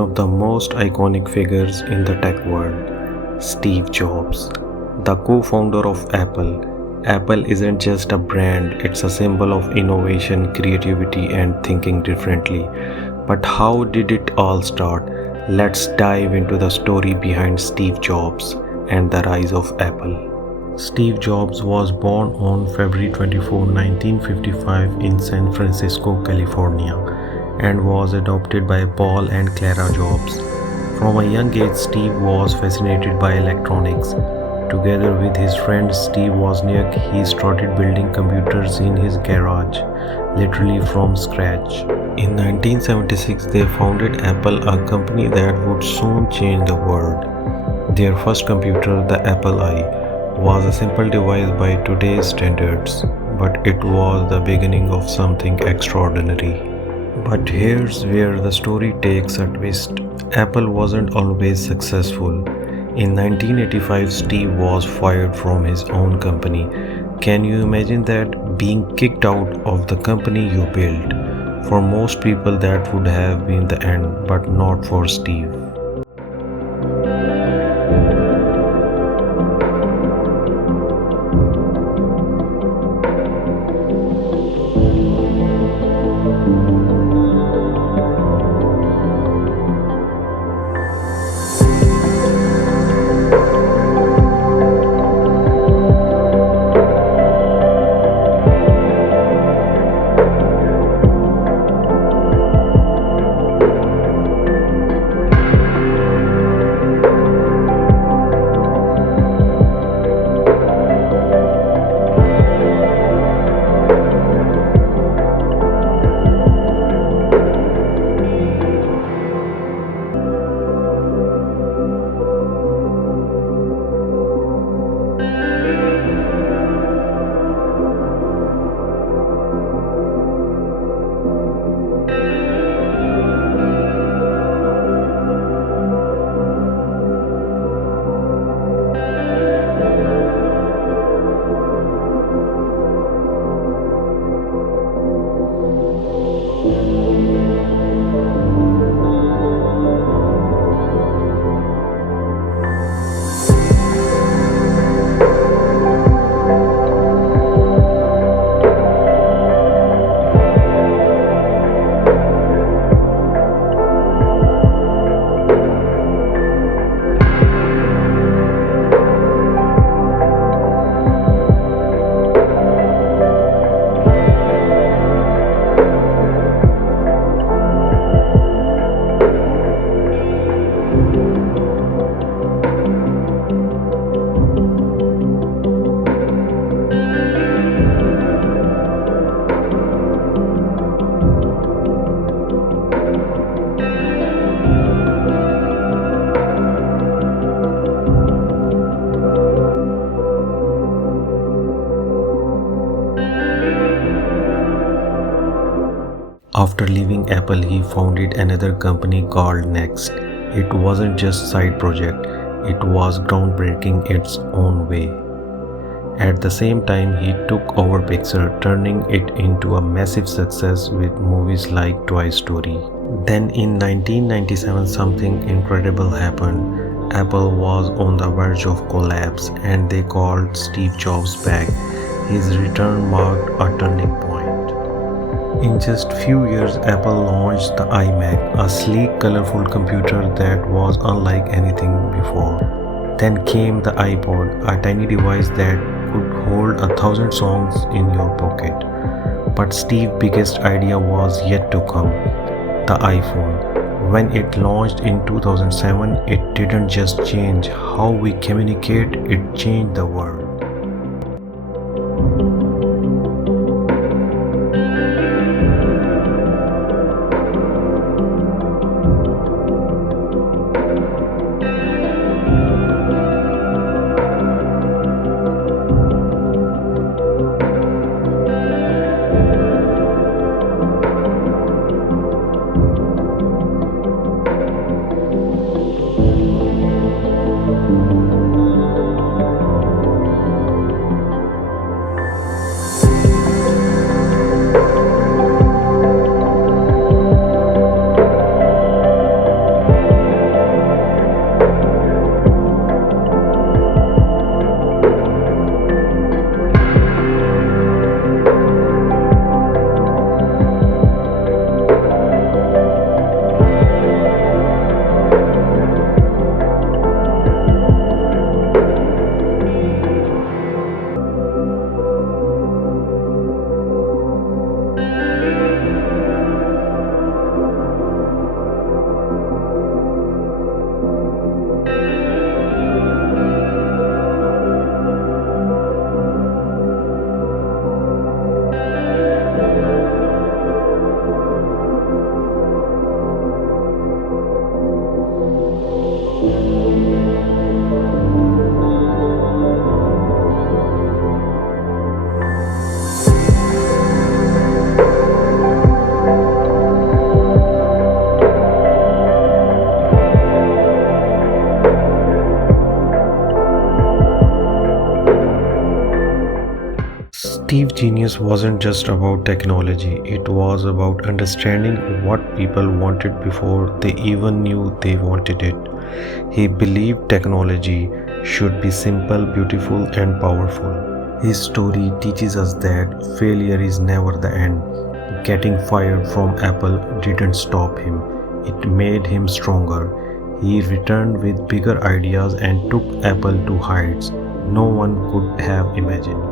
one of the most iconic figures in the tech world, Steve Jobs, the co founder of Apple. Apple isn't just a brand, it's a symbol of innovation, creativity, and thinking differently. But how did it all start? Let's dive into the story behind Steve Jobs and the rise of Apple. Steve Jobs was born on February 24, 1955 in San Francisco, California, and was adopted by Paul and Clara Jobs. From a young age, Steve was fascinated by electronics. Together with his friend Steve Wozniak, he started building computers in his garage, literally from scratch. In 1976, they founded Apple, a company that would soon change the world. Their first computer, the Apple I, was a simple device by today's standards, but it was the beginning of something extraordinary. But here's where the story takes a twist. Apple wasn't always successful. In 1985, Steve was fired from his own company. Can you imagine that? Being kicked out of the company you built? For most people, that would have been the end, but not for Steve. After leaving Apple, he founded another company called Next. It wasn't just side project, it was groundbreaking its own way. At the same time, he took over Pixar, turning it into a massive success with movies like Toy Story. Then in 1997, something incredible happened. Apple was on the verge of collapse and they called Steve Jobs back. His return marked a turning point. In just few years, Apple launched the iMac, a sleek, colorful computer that was unlike anything before. Then came the iPod, a tiny device that could hold 1,000 songs in your pocket. But Steve's biggest idea was yet to come, the iPhone. When it launched in 2007, it didn't just change how we communicate, it changed the world. Steve Genius wasn't just about technology, it was about understanding what people wanted before they even knew they wanted it. He believed technology should be simple, beautiful, and powerful. His story teaches us that failure is never the end. Getting fired from Apple didn't stop him, it made him stronger. He returned with bigger ideas and took Apple to heights no one could have imagined.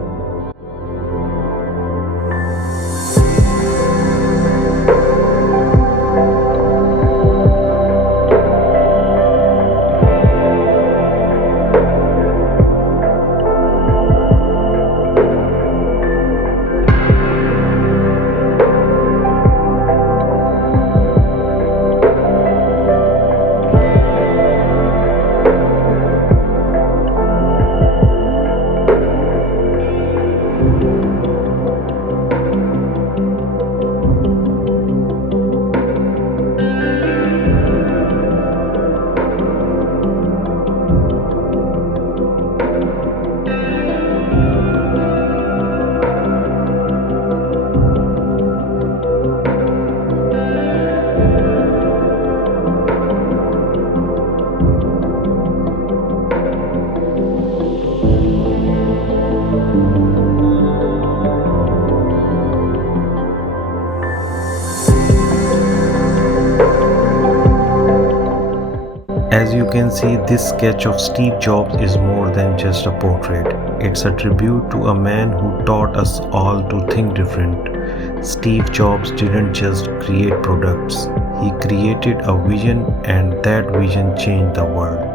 As you can see, this sketch of Steve Jobs is more than just a portrait. It's a tribute to a man who taught us all to think different. Steve Jobs didn't just create products, he created a vision, and that vision changed the world.